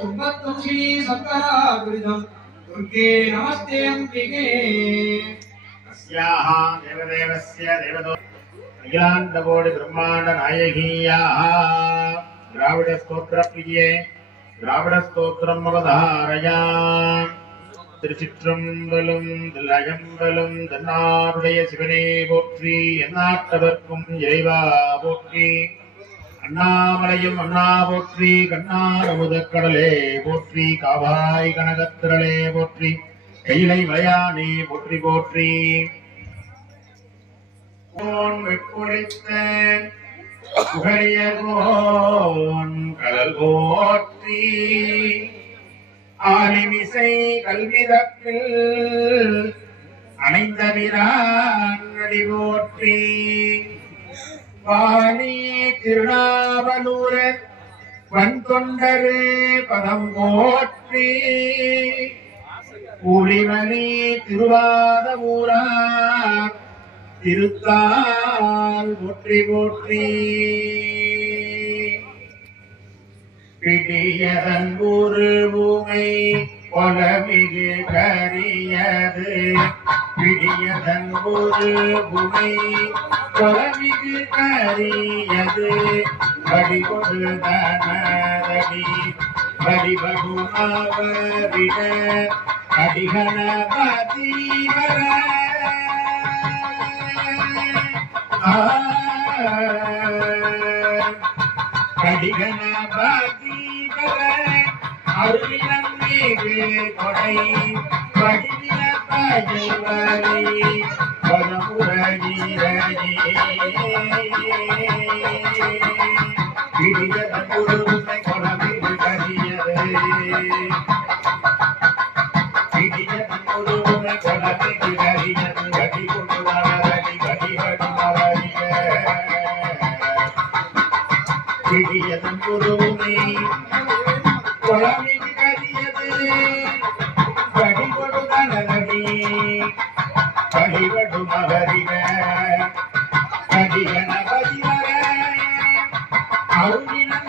सुब्बत्वंशी शंकराकृतं दुर्गे नमस्ते अंबिके अस्याः देवदेवस्य देवदो अखिलाण्डकोटि ब्रह्माण्ड नायकीयाः द्राविड स्तोत्र प्रिये द्राविड स्तोत्रम् अवधारया திருச்சிற்றம்பலம் தில்லையம்பலம் தன்னாருடைய சிவனே போற்றி எந்நாட்டவர்க்கும் இறைவா போற்றி அண்ணாமலையும் அண்ணா போற்றி கண்ணார் அமுதக்கடலே போற்றி காவாய் கனகத்திரளே போற்றி கையிலை மலையானே போற்றி போற்றி வெப்புழைத்த புகழியர்கோன் கடல் போற்றி ஆலிமிசை கல்விதப்பில் அணைந்த வீராங்கடி போற்றி வாலி திருநாவலூரர் வன்தொண்டரு பதம் போற்றி ஊழிமணி திருவாதவூரார் திருத்தால் போற்றி போற்றி பிடியதன் ஒரு பூமை பொலமிகு கரியது பிடியதன் ஒரு பூமை பொலமிகு கரியது வடிகொடு தனதடி வடிவகுமாவரிட அடிகணபதி வர கடிகணபதி அருளினம் மீது கொடை வடிவில பகைவரை பரமுரகிரகே பிடியதன் உருமை கொடமிகு கரியது பிடியதன் உருமை கொடமிகு கரியது கடி கொண்டு வரடி கடிகடும் அவரிய பிடியதன் உருமை கொளமிகு கரியது கடிகொடு தனதடி கடிகடும் அவரிக கடிகணபதி வர அருளினம்